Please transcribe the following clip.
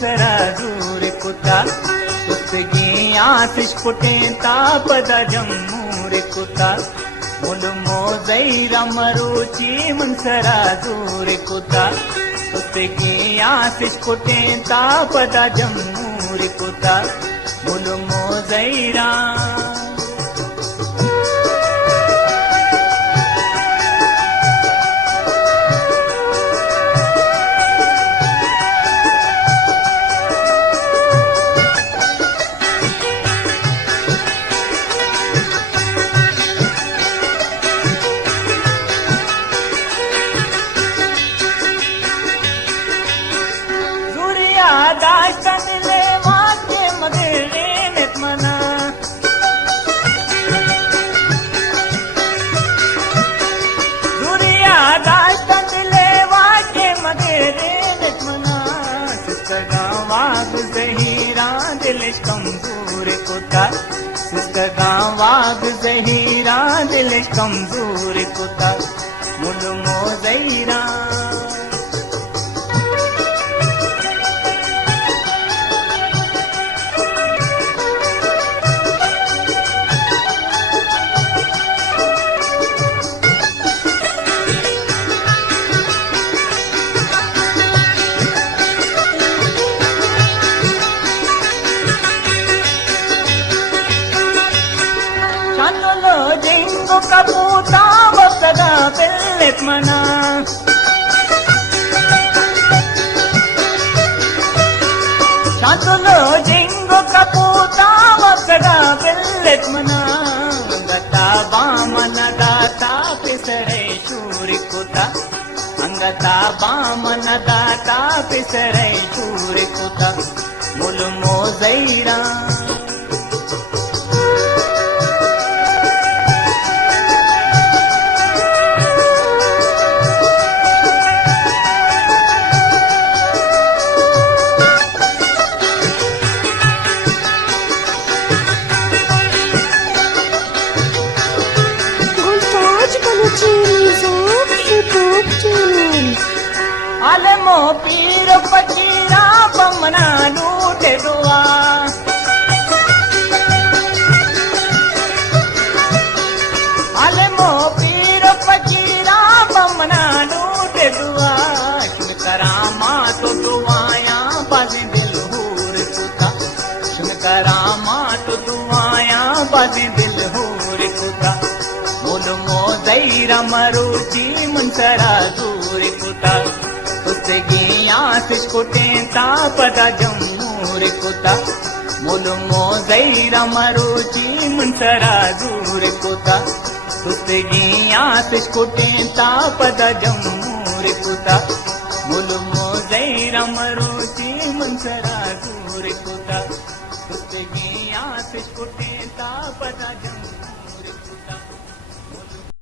मुनसरा दूर कुता तुस्तगी आतिश पुटें तापदा जम्मूर कुता मुल मोजैरा मरुची मुनसरा दूर कुता तुस्तगी आतिश पुटें तापदा जम्मूर कुता मुल मोजैरा दाश्तन ले वाके मगरे नितमना दुरिया दाश्तन ले वाके मगरे नितमना सिस्का वाग जहीरा दिलिश कमजोर कुता सिस्का वाग जहीरा दिलिश कमजोर कुता मुल मोजैरा जिंगो कपूता वसदा बिल्लित मना शांतुलो जिंगो कपूता वसदा बिल्लित मना अंगता बामन दाता पिसरे शूर कुता अंगता बामन दाता पिसरे शूर कुता मुल मोजैरा आलमो पीर फकीरा बमना लूटे दुआ आलमो पीर फकीरा बमना लूटे दुआ शुन करामा तो दुआया बाजी दिल हूर कुता शुन करामा तो दुआया बाजी दिल हूर कुता मुल मोजैरा मरुची मुनसरा दूर कुता तुस्तगी आतिश पुटें तापदा जम्मूर कुता मुल मोजैरा मरुची मुनसरा दूर कुता तुस्तगी आतिश पुटें तापदा जम्मूर कुता मुल मोजैरा मरुची मुनसरा दूर कुता तुस्तगी आतिश पुटें तापदा जम्मूर